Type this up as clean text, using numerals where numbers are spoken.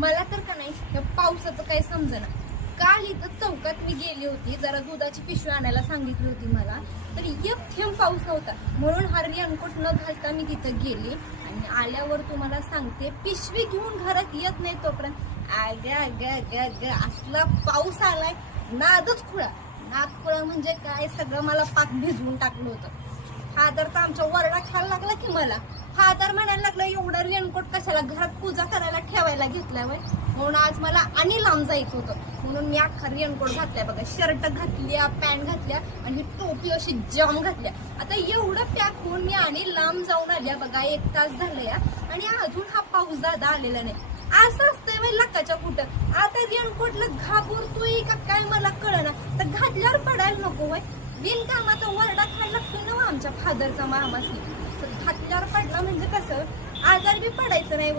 मला तर का नाही या पावसाचं काही समजेना. काल इथं चौकात मी गेली होती, जरा दुधाची पिशवी आणायला सांगितली होती मला, तर एक थेंब पाऊस नव्हता. म्हणून हा रेनकोट न घालता मी तिथं गेली आणि आल्यावर तुम्हाला सांगते, पिशवी घेऊन घरात येत नाही तोपर्यंत असला पाऊस आलाय. नादच खुळा म्हणजे काय, सगळं मला पाक भिजवून टाकलं होतं. फादरचा आमच्या वरडा खायला लागला की मला. फादर म्हणायला लागला, एवढा रेनकोट कशाला घरात पूजा करायला ठेवायला घेतल्यावर. म्हणून आज मला आणि लांब जायचं होतं, म्हणून मी अख्खा रेनकोट घातलाय बघा. शर्ट घातल्या, पॅन्ट घातल्या आणि टोपी अशी जाम घातल्या. आता एवढं पॅक होऊन मी आणि लांब जाऊन आल्या बघा. 1 तास झालं या आणि अजून हा पाऊस दादा आलेला नाही. असं असतंय वय लकाच्या कुठं. आता रेनकोटला घाबरतोय का काय मला कळना. तर घातल्यावर पडायला नको वय. बिनकामाचा वरडा खायला लागतो ना आमच्या फादरचा मामासी. घातल्यावर पडला म्हणजे कसं, आजार बी पडायचं नाही.